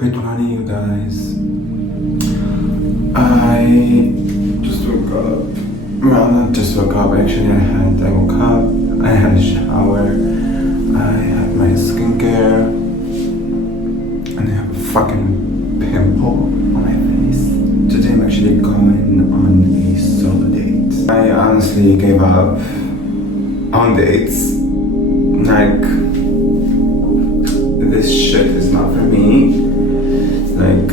Good morning, you guys. I just woke up. Well, not just woke up, actually. I woke up, I had a shower, I had my skincare, and I have a fucking pimple on my face. Today I'm actually going on a solo date. I honestly gave up on dates. Like, this shit is not for me. Like,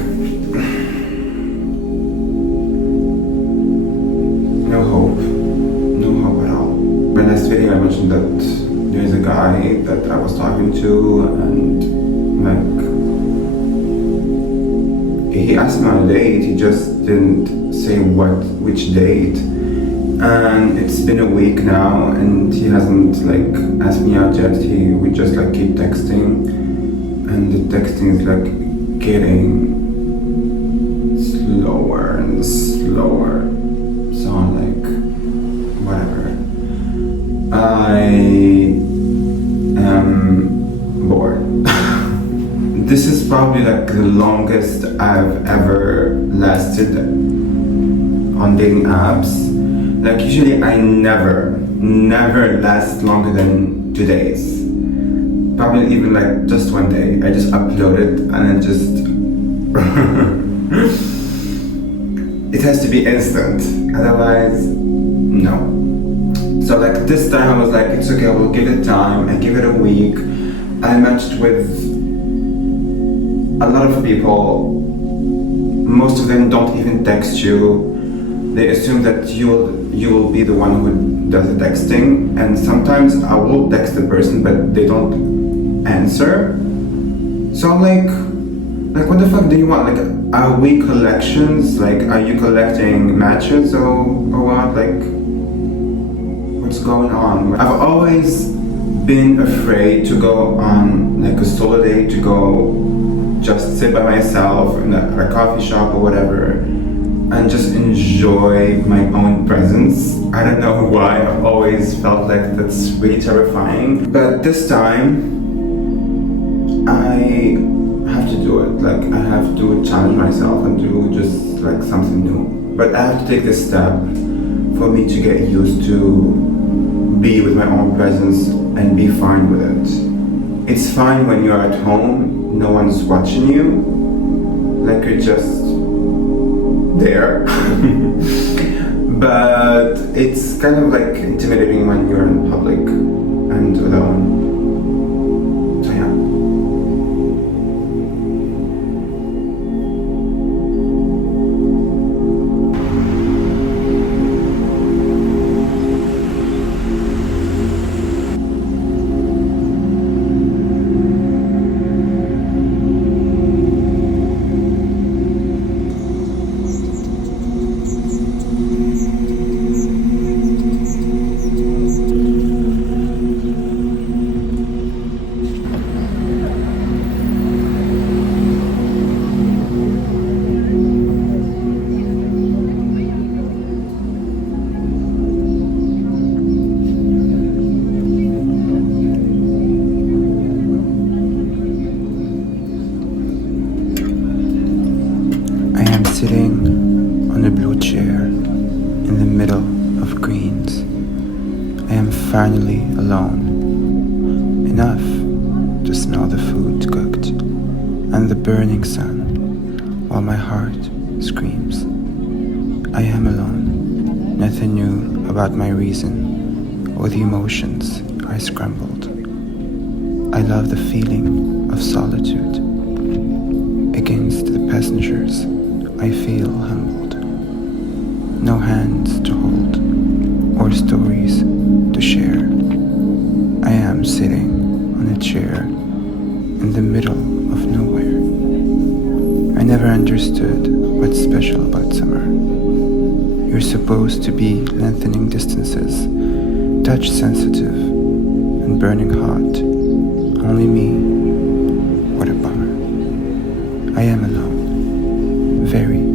no hope at all. My last video I mentioned that there's a guy that I was talking to, and like, he asked me on a date, he just didn't say which date. And it's been a week now, and he hasn't like asked me out yet. We just like keep texting, and the texting is like getting slower and slower. So I'm like, whatever. I am bored. This is probably like the longest I've ever lasted on dating apps. Like, usually I never last longer than 2 days. Probably even like just 1 day. I just upload it and then just it has to be instant, otherwise no. So like this time I was like, it's okay, we'll give it time. I give it a week. I matched with a lot of people. Most of them don't even text you. They assume that you will be the one who does the texting, and sometimes I will text the person but they don't answer. So I'm like what the fuck do you want? Like, are we collections? Like, are you collecting matches or what? Like, what's going on? I've always been afraid to go on like a solo date, to go just sit by myself in a coffee shop or whatever and just enjoy my own presence. I don't know why, I've always felt like that's really terrifying. But this time, I have to do it. Like, I have to challenge myself and do just like something new. But I have to take this step for me to get used to be with my own presence and be fine with it. It's fine when you're at home, no one's watching you, like you're just there. But it's kind of like intimidating when you're in public and alone. So yeah. Sitting on a blue chair in the middle of greens. I am finally alone, enough to smell the food cooked and the burning sun while my heart screams. I am alone, nothing new about my reason or the emotions I scrambled. I love the feeling of solitude. Against the passengers, I feel humbled. No hands to hold or stories to share. I am sitting on a chair in the middle of nowhere. I never understood what's special about summer. You're supposed to be lengthening distances, touch sensitive and burning hot. Only me. What a bummer. I am alone. Very